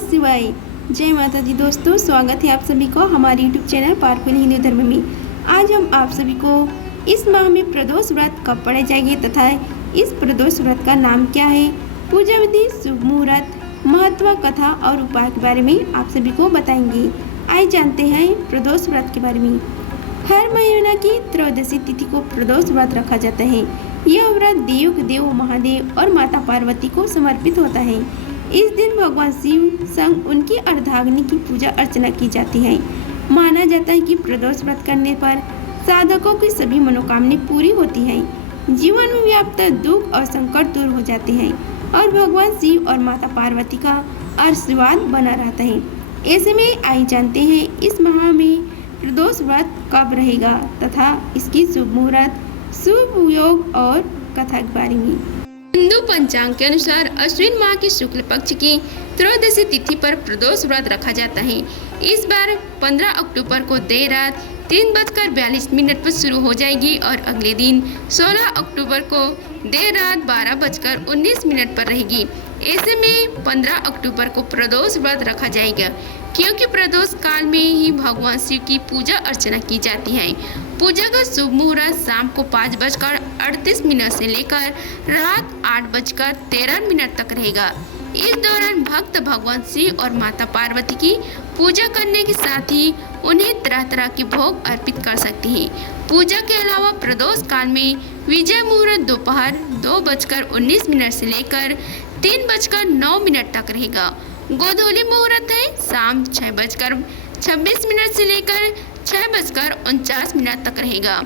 शिवाय। जय माता दी दोस्तों, स्वागत है आप सभी को हमारे YouTube चैनल पावरफुल हिंदू धर्म में। आज हम आप सभी को इस माह में प्रदोष व्रत कब पढ़े जाएंगे तथा इस प्रदोष व्रत का नाम क्या है, पूजा विधि, शुभ मुहूर्त, महत्व, कथा और उपाय के बारे में आप सभी को बताएंगे। आइए जानते हैं प्रदोष व्रत के बारे में। हर महीना की त्रयोदशी तिथि को प्रदोष व्रत रखा जाता है। यह व्रत देव के देव महादेव और माता पार्वती को समर्पित होता है। इस दिन भगवान शिव संग उनकी अर्धाग्नि की पूजा अर्चना की जाती है। माना जाता है कि प्रदोष व्रत करने पर साधकों की सभी मनोकामनाएं पूरी होती हैं, जीवन में व्याप्त दुख और संकट दूर हो जाते हैं और भगवान शिव और माता पार्वती का आशीर्वाद बना रहता है। ऐसे में आइए जानते हैं इस माह में प्रदोष व्रत कब रहेगा तथा इसकी शुभ मुहूर्त, शुभ योग और कथा के बारे में। हिंदू पंचांग के अनुसार अश्विन माह के शुक्ल पक्ष की त्रयोदशी तिथि पर प्रदोष व्रत रखा जाता है। इस बार 15 अक्टूबर को देर रात 3:42 पर शुरू हो जाएगी और अगले दिन 16 अक्टूबर को देर रात 12:19 पर रहेगी। ऐसे में 15 अक्टूबर को प्रदोष व्रत रखा जाएगा, क्योंकि प्रदोष काल में ही भगवान शिव की पूजा अर्चना की जाती है। पूजा का शुभ मुहूर्त शाम को 5:38 से लेकर रात 8:13 तक रहेगा। इस दौरान भक्त भगवान शिव और माता पार्वती की पूजा करने के साथ ही उन्हें तरह तरह के भोग अर्पित कर सकते हैं। पूजा के अलावा प्रदोष काल में विजय मुहूर्त दोपहर 2:19 से लेकर 3:09 तक रहेगा। गोधूली मुहूर्त है शाम 6:26 से लेकर 6:49 तक रहेगा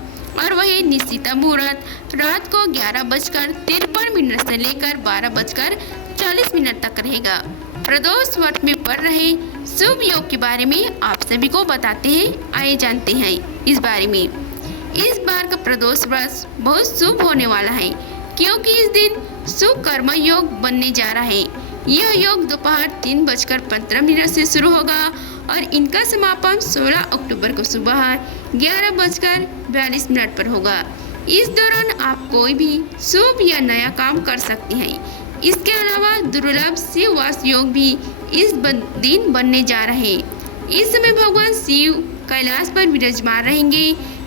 और वही निश्चिता मुहूर्त रात को 11:53 से लेकर 12:40 तक रहेगा। प्रदोष व्रत में पड़ रहे शुभ योग के बारे में आप सभी को बताते हैं। आइए जानते हैं इस बारे में। इस बार का प्रदोष व्रत बहुत शुभ होने वाला है, क्योंकि इस दिन शुभ कर्म योग बनने जा रहा है। यह योग दोपहर 3:15 से शुरू होगा और इनका समापन 16 अक्टूबर को सुबह 11:42 पर होगा। इस दौरान आप कोई भी शुभ या नया काम कर सकते हैं। इसके अलावा दुर्लभ शिववास योग भी इस दिन बनने जा रहे हैं। इस समय भगवान शिव कैलाश पर विराजमान रहेंगे।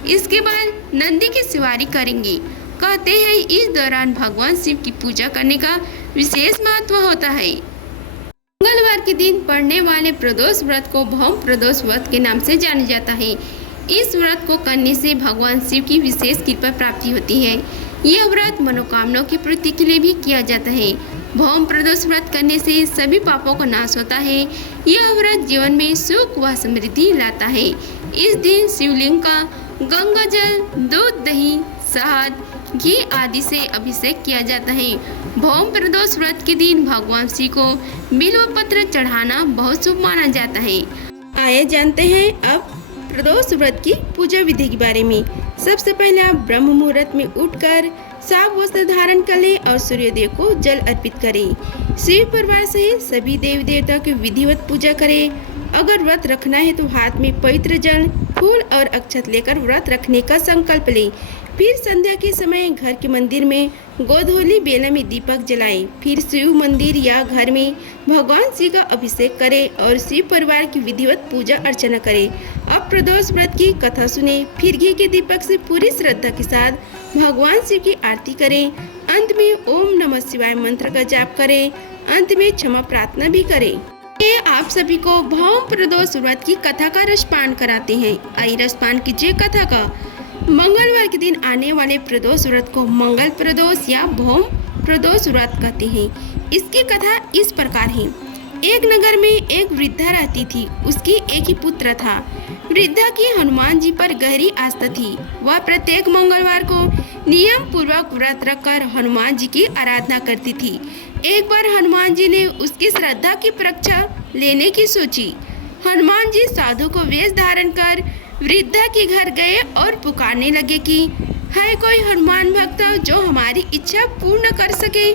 इसके बाद नंदी की सवारी करेंगे। कहते हैं इस दौरान भगवान शिव की पूजा करने का विशेष महत्व होता है। मंगलवार के दिन पड़ने वाले प्रदोष व्रत को भौम प्रदोष व्रत के नाम से जाना जाता है। इस व्रत को करने से भगवान शिव की विशेष कृपा प्राप्ति होती है। यह व्रत मनोकामनाओं की पूर्ति के लिए भी किया जाता है। भौम प्रदोष व्रत करने से सभी पापों का नाश होता है। यह व्रत जीवन में सुख व समृद्धि लाता है। इस दिन शिवलिंग का गंगा जल, दूध, दही, शहद, घी आदि से अभिषेक किया जाता है। भौम प्रदोष व्रत के दिन भगवान शिव को बिल्व पत्र चढ़ाना बहुत शुभ माना जाता है। आइए जानते हैं अब प्रदोष व्रत की पूजा विधि के बारे में। सबसे पहले आप ब्रह्म मुहूर्त में उठकर साफ वस्त्र धारण कर लें और सूर्यदेव को जल अर्पित करें। शिव परिवार सहित सभी देवी देवता की विधिवत पूजा करें। अगर व्रत रखना है तो हाथ में पवित्र जल, फूल और अक्षत लेकर व्रत रखने का संकल्प लें। फिर संध्या के समय घर के मंदिर में गोधूली बेला में दीपक जलाएं। फिर शिव मंदिर या घर में भगवान शिव का अभिषेक करें और शिव परिवार की विधिवत पूजा अर्चना करें। अब प्रदोष व्रत की कथा सुने, फिर घी के दीपक से पूरी श्रद्धा के साथ भगवान शिव की आरती करें। अंत में ओम नमः शिवाय मंत्र का जाप करें। अंत में क्षमा प्रार्थना भी करें। ये आप सभी को भौम प्रदोष व्रत की कथा का रसपान कराते हैं। आइए रसपान कीजिए कथा का। मंगलवार के दिन आने वाले प्रदोष व्रत को मंगल प्रदोष या भौम प्रदोष व्रत कहते हैं। इसकी कथा इस प्रकार है। एक नगर में एक वृद्धा रहती थी। उसकी एक ही पुत्र था। वृद्धा की हनुमान जी पर गहरी आस्था थी। वह प्रत्येक मंगलवार को नियम पूर्वक व्रत रखकर हनुमान जी की आराधना करती थी। एक बार हनुमान जी ने उसकी श्रद्धा की परीक्षा लेने की सोची। हनुमान जी साधु को वेश धारण कर वृद्धा के घर गए और पुकारने लगे कि है कोई हनुमान भक्त जो हमारी इच्छा पूर्ण कर सके।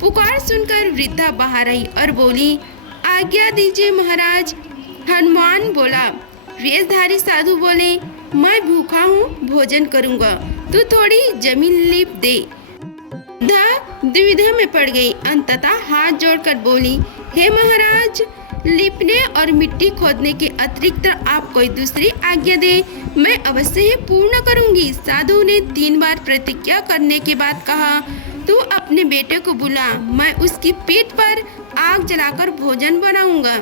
पुकार सुनकर वृद्धा बाहर आई और बोली, आज्ञा दीजिए महाराज। हनुमान बोला। वेशधारी साधु बोले, मैं भूखा हूँ, भोजन करूँगा, तू थोड़ी जमीन लीप दे। वृद्धा दुविधा में पड़ गई। अंततः हाथ जोड़कर बोली, हे महाराज, लिपने और मिट्टी खोदने के अतिरिक्त आप कोई दूसरी आज्ञा दे, मैं अवश्य ही पूर्ण करूंगी। साधु ने 3 बार प्रतिज्ञा करने के बाद कहा, तू अपने बेटे को बुला, मैं उसकी पीठ पर आग जलाकर भोजन बनाऊंगा।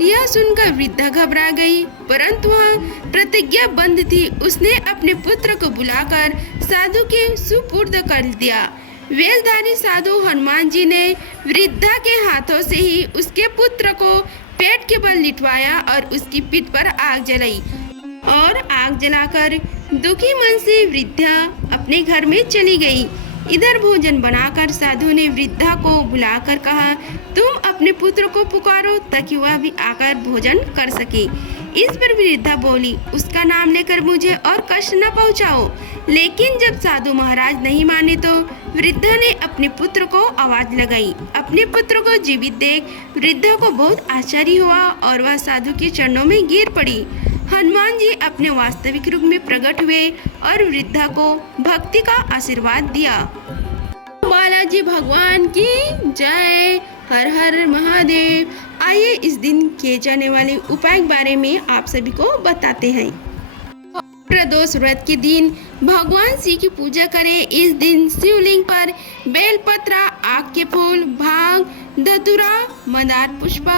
यह सुनकर वृद्धा घबरा गई, परंतु वह प्रतिज्ञा बंद थी। उसने अपने पुत्र को बुलाकर साधु के सुपुर्द कर दिया। वेशधारी साधु हनुमान जी ने वृद्धा के हाथों से ही उसके पुत्र को पेट के बल लिटवाया और उसकी पीठ पर आग जलाई और आग जलाकर दुखी मन से वृद्धा अपने घर में चली गई। इधर भोजन बनाकर साधु ने वृद्धा को बुलाकर कहा, तुम अपने पुत्र को पुकारो ताकि वह भी आकर भोजन कर सके। इस पर वृद्धा बोली, उसका नाम लेकर मुझे और कष्ट न पहुंचाओ। लेकिन जब साधु महाराज नहीं माने तो वृद्धा ने अपने पुत्र को आवाज लगाई। अपने पुत्र को जीवित देख वृद्धा को बहुत आश्चर्य हुआ और वह साधु के चरणों में गिर पड़ी। हनुमान जी अपने वास्तविक रूप में प्रकट हुए और वृद्धा को भक्ति का आशीर्वाद दिया। बालाजी भगवान की जय। हर हर महादेव। आइए इस दिन किए जाने वाले उपाय के बारे में आप सभी को बताते हैं। प्रदोष व्रत के दिन भगवान शिव की पूजा करें। इस दिन शिवलिंग पर बेलपत्र, आक के फूल, भांग, धतूरा, मंदार पुष्प,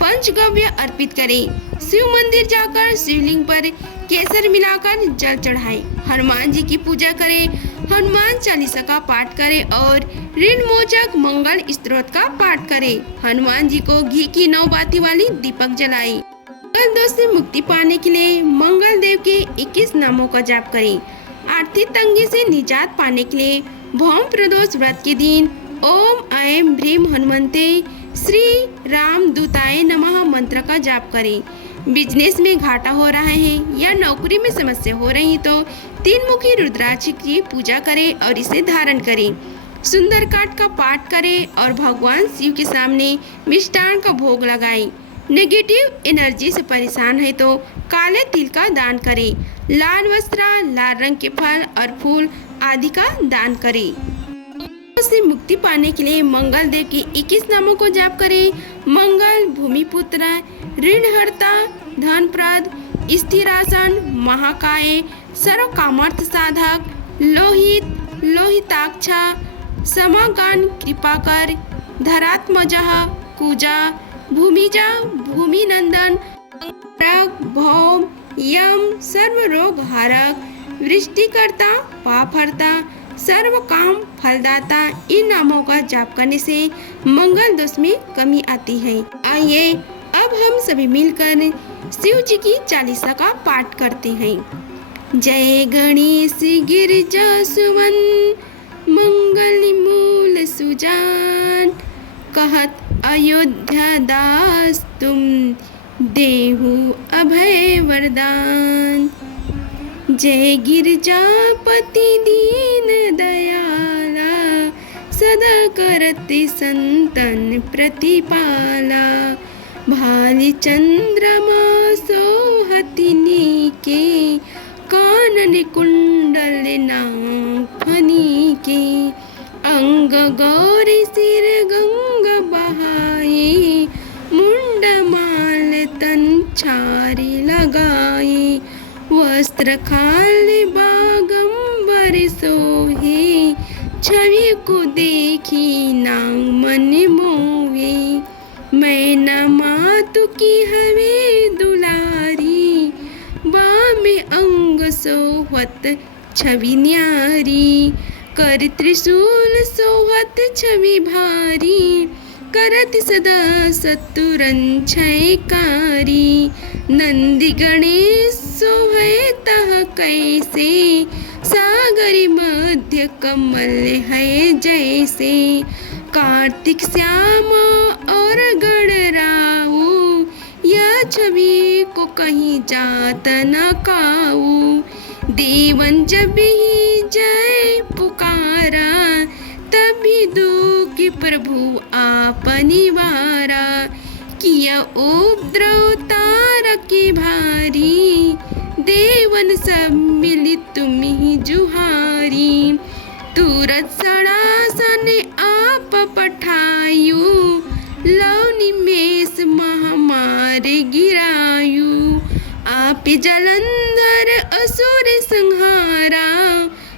पंचगव्य अर्पित करें। शिव मंदिर जाकर शिवलिंग पर केसर मिलाकर जल चढ़ाएं। हनुमान जी की पूजा करें। हनुमान चालीसा का पाठ करें और ऋण मोचक मंगल स्तोत्र का पाठ करें। हनुमान जी को घी की 9 बाती वाली दीपक जलाएं। मंगल दोष से मुक्ति पाने के लिए मंगल देव के 21 नामों का जाप करें। आर्थिक तंगी से निजात पाने के लिए भौम प्रदोष व्रत के दिन ओम ऐं ह्रीं हनुमते श्री राम दूताय नमः मंत्र का जाप करें। बिजनेस में घाटा हो रहा है या नौकरी में समस्या हो रही तो 3 मुखी रुद्राक्ष की पूजा करें और इसे धारण करें। सुंदरकांड का पाठ करें और भगवान शिव के सामने मिष्टान का भोग लगाएं। नेगेटिव एनर्जी से परेशान है तो काले तिल का दान करें। लाल वस्त्र, लाल रंग के फल और फूल आदि का दान करें। से मुक्ति पाने के लिए मंगल देव के 21 नामों को जाप करें। मंगल भूमिपुत्र, ऋणहर्ता, धनप्रद, स्थिरासन, महाकाय, सर्व कामर्थ साधक, लोहित, लोहिताक्ष, समागान कृपाकर, धरात्मजः, कुजा, भूमिजा, भूमिनंदन, भौम, यम, सर्व रोग हारक, वृष्टिकर्ता, पापहर्ता, सर्व काम फलदाता। इन नामों का जाप करने से मंगल दोष में कमी आती है। आइए अब हम सभी मिलकर शिव जी की चालीसा का पाठ करते हैं। जय गणेश गिरिजा सुवन, मंगल मूल सुजान, कहत अयोध्या दास तुम, देहु अभय वरदान। जय गिरजापति दीन दयाला, सदा करते संतन प्रतिपाला। भाली चंद्रमा सोहति नीके, कानन कुंडल नाखनी के। अंग गौरी सिर गंग बहाए, मुंड माल तन छारी लगाए। वस्त्र खाल बागंबर सोहे, छवि को देखी नांग मन मोहे। मैं न मातु की हवे दुलारी, बामे अंग सोहत छवि न्यारी। कर त्रिशूल सोहत छवि भारी, करत सदा सतुरन क्षयकारी। नंदी गणेश सोहे तह कैसे, सागर मध्य कमल है जैसे। कार्तिक श्यामा और गणराऊ, यह छवि को कहीं जात न काऊ। देवन जब ही जय पुकारा, तभी दुख प्रभु आपनि वारा। किया उपद्रव तारकी भारी, देवन सब मिली तुम ही जुहारी। तुरत सड़ासन आप पठायु, लव निमेष महामारी पापी जलंधर असुर संहारा,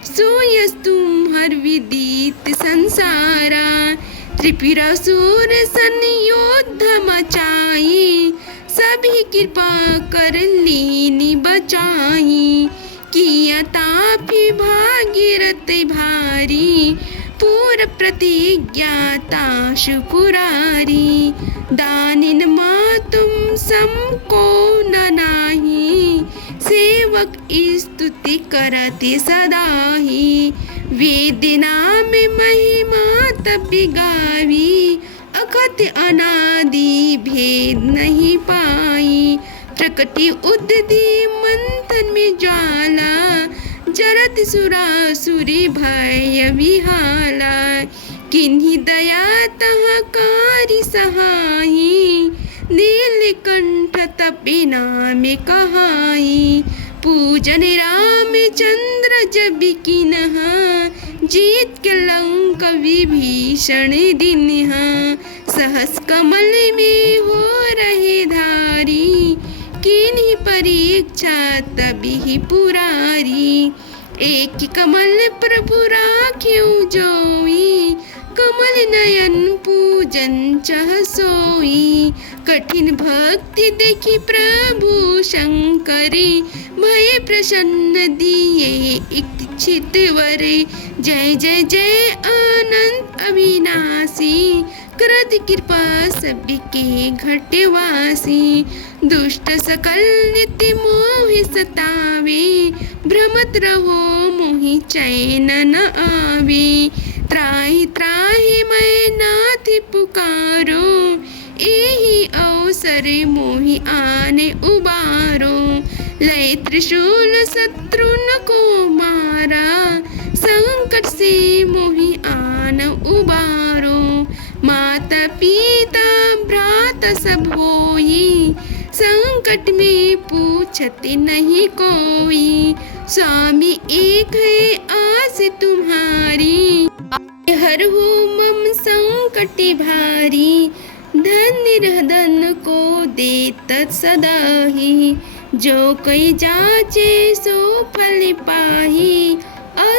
सोयस्तुम हर विदित संसारा। त्रिपुरासुर संयुद्ध मचाई, सभी कृपा कर लीनी बचाई। किया तापी भागीरथ भारी, पूर प्रतिज्ञाता शुकुरारी। दानिन माँ तुम समको न नाही, सेवक स्तुति करते सदाही। वेद नाम महिमा तपि गावी, अकथ अनादि भेद नहीं पाई। प्रकटी उद्दी मंथन में ज्वाला, जरत सुरासुरी भय विहाला। किन्हीं दया तहाँ कारी सहाई, नीलकंठ तपि नाम कहाई। पूजन रामचंद्र जब किन्हा, जीत के लंक विभीषण दिन्हा। सहस कमल में हो रहे धारी, किन्हीं परीक्षा तभी पुरारी। एक कमल प्रभु राख्यो जोई, कमल नयन पूजन चह सोई। कठिन भक्ति देखी प्रभु शंकरे, भय प्रसन्न दिए इच्छित वरे। जय जय जय अनंत अविनाशी, कृत कृपा सबके घटवासी। दुष्ट सकल नित्य मोहि सतावे, भ्रमत रहो मोहि चैन न आवे। त्राहि त्राहि मैं नाथ पुकारो, एहि अवसर मोहि आने उबारो। लय त्रिशूल शत्रुन को मारा, संकट से मोहि आन उबारो। माता पिता भ्राता सब होई, संकट में पूछते नहीं कोई। स्वामी एक है आस तुम्हारी, हर हो मम संकट भारी। धन्य धन को देत सदा ही, जो कोई जाचे सो फल पाही।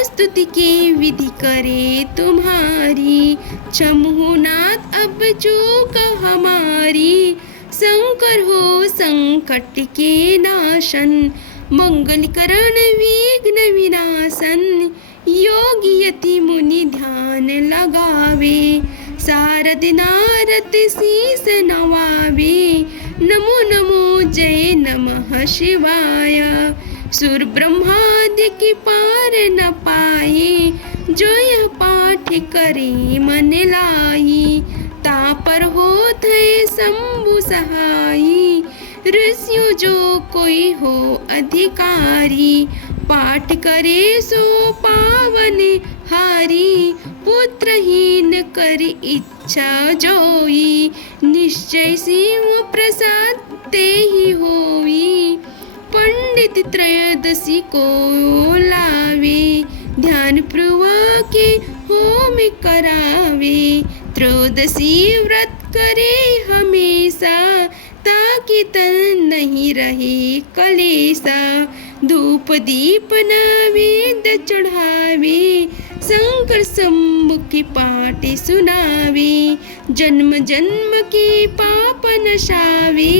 स्तुति की विधि करे तुम्हारी, क्षमुनाथ अब चूक हमारी। शंकर हो संकट के नाशन, मंगल करण विघ्न विनाशन। योगी यति मुनि ध्यान लगावे, सारद नारद शीस नवावे। नमो नमो जय नमः शिवाय, सुर ब्रह्मादि की पार न पाए। जो यह पाठ करे मन लाई, तापर होत है शंभु सहाई। ऋषियों जो कोई हो अधिकारी, पाठ करे सो पावन हारी। पुत्रहीन कर इच्छा जोई, निश्चय शिव प्रसाद ते ही होई। पंडित त्रयोदशी को लावे, ध्यान पूर्वक होम करावे। त्रयोदशी व्रत करे हमेशा, ताकि तन नहीं रहे कलेसा। धूप दीप नैवेद्य चढ़ावे, शंकर सम्मुख पाठ सुनावे। जन्म जन्म के पाप नशावे,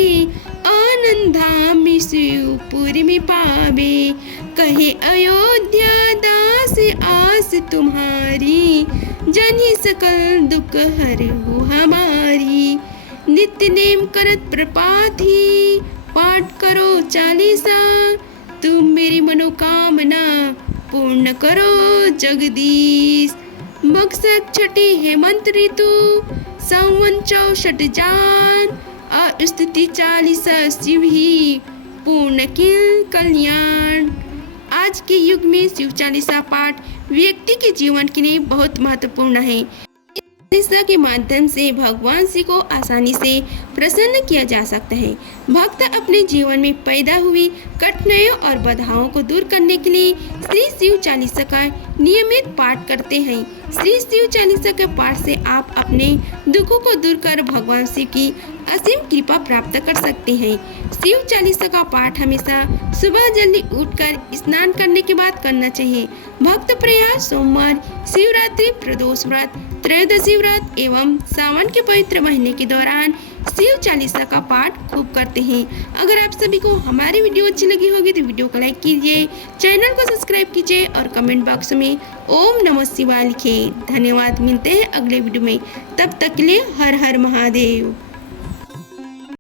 आनंद धाम शिवपुरी में पावे। कहे अयोध्या दास आस तुम्हारी, जनी सकल दुख हरहु हमारी। नित्य नेम करत प्रपात ही, पाठ करो चालीसा। तुम मेरी मनोकामना पूर्ण करो जगदीश। मकसद छठी हेमंत ऋतु, संवन 64 जान। स्तुति चालीसा शिव ही पूर्ण किल कल्याण। आज के युग में शिव चालीसा पाठ व्यक्ति के जीवन के लिए बहुत महत्वपूर्ण है। चालीसा के माध्यम से भगवान शिव को आसानी से प्रसन्न किया जा सकता है। भक्त अपने जीवन में पैदा हुई कठिनाइयों और बाधाओं को दूर करने के लिए श्री शिव चालीसा का नियमित पाठ करते हैं। श्री शिव चालीसा के पाठ से आप अपने दुखों को दूर कर भगवान शिव की असीम कृपा प्राप्त कर सकते हैं। शिव चालीसा का पाठ हमेशा सुबह जल्दी उठकर स्नान करने के बाद करना चाहिए। भक्त प्रायः सोमवार, शिवरात्रि, प्रदोष व्रत, त्रयोदशी व्रत एवं सावन के पवित्र महीने के दौरान शिव चालीसा का पाठ खूब करते हैं। अगर आप सभी को हमारी वीडियो अच्छी लगी होगी तो वीडियो को लाइक कीजिए, चैनल को सब्सक्राइब कीजिए और कमेंट बॉक्स में ओम नमः शिवाय लिखें। धन्यवाद। मिलते हैं अगले वीडियो में, तब तक के लिए हर हर महादेव।